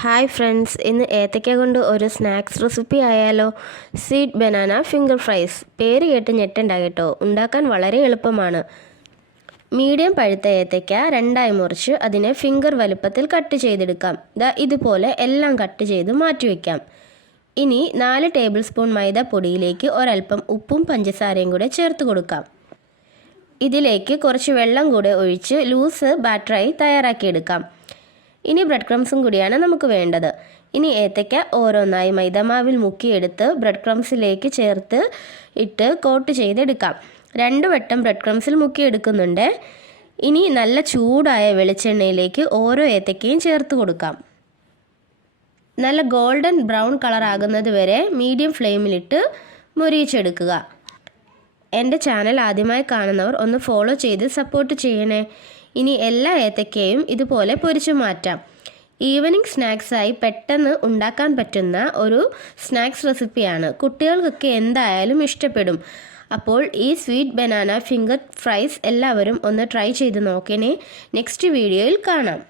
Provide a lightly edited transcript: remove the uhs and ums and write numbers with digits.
Hi friends, ഇന്ന് ഏത്തയ്ക്ക കൊണ്ട് ഒരു സ്നാക്സ് റെസിപ്പി ആയാലോ. Sweet banana finger fries. പേര് കേട്ട് ഞെട്ടണ്ട കേട്ടോ, ഉണ്ടാക്കാൻ വളരെ എളുപ്പമാണ്. മീഡിയം പഴുത്ത ഏത്തയ്ക്ക രണ്ടായി മുറിച്ച് അതിനെ ഫിംഗർ വലുപ്പത്തിൽ കട്ട് ചെയ്തെടുക്കാം. ഇതുപോലെ എല്ലാം കട്ട് ചെയ്ത് മാറ്റിവെക്കാം. ഇനി 4 ടേബിൾ സ്പൂൺ മൈദപ്പൊടിയിലേക്ക് ഒരൽപ്പം ഉപ്പും പഞ്ചസാരയും കൂടെ ചേർത്ത് കൊടുക്കാം. ഇതിലേക്ക് കുറച്ച് വെള്ളം കൂടെ ഒഴിച്ച് ലൂസ് ബാറ്ററായി തയ്യാറാക്കിയെടുക്കാം. ഇനി ബ്രെഡ് ക്രംസും കൂടിയാണ് നമുക്ക് വേണ്ടത്. ഇനി ഏത്തയ്ക്ക ഓരോന്നായി മൈദമാവിൽ മുക്കിയെടുത്ത് ബ്രെഡ് ക്രംസിലേക്ക് ചേർത്ത് ഇട്ട് കോട്ട് ചെയ്തെടുക്കാം. 2 വട്ടം ബ്രെഡ് ക്രംസിൽ മുക്കിയെടുക്കുന്നുണ്ട്. ഇനി നല്ല ചൂടായ വെളിച്ചെണ്ണയിലേക്ക് ഓരോ ഏത്തയ്ക്കയും ചേർത്ത് കൊടുക്കാം. നല്ല ഗോൾഡൻ ബ്രൗൺ കളർ ആകുന്നത് വരെ മീഡിയം ഫ്ലെയിമിലിട്ട് മൊരിയിച്ചെടുക്കുക. എൻ്റെ ചാനൽ ആദ്യമായി കാണുന്നവർ ഒന്ന് ഫോളോ ചെയ്ത് സപ്പോർട്ട് ചെയ്യണേ. ഇനി എല്ലാ ഏത്തയ്ക്കയും ഇതുപോലെ പൊരിച്ചു മാറ്റാം. ഈവനിങ് സ്നാക്സായി പെട്ടെന്ന് ഉണ്ടാക്കാൻ പറ്റുന്ന ഒരു സ്നാക്സ് റെസിപ്പിയാണ്. കുട്ടികൾക്കൊക്കെ എന്തായാലും ഇഷ്ടപ്പെടും. അപ്പോൾ ഈ സ്വീറ്റ് ബനാന ഫിംഗർ ഫ്രൈസ് എല്ലാവരും ഒന്ന് ട്രൈ ചെയ്ത് നോക്കണേ. നെക്സ്റ്റ് വീഡിയോയിൽ കാണാം.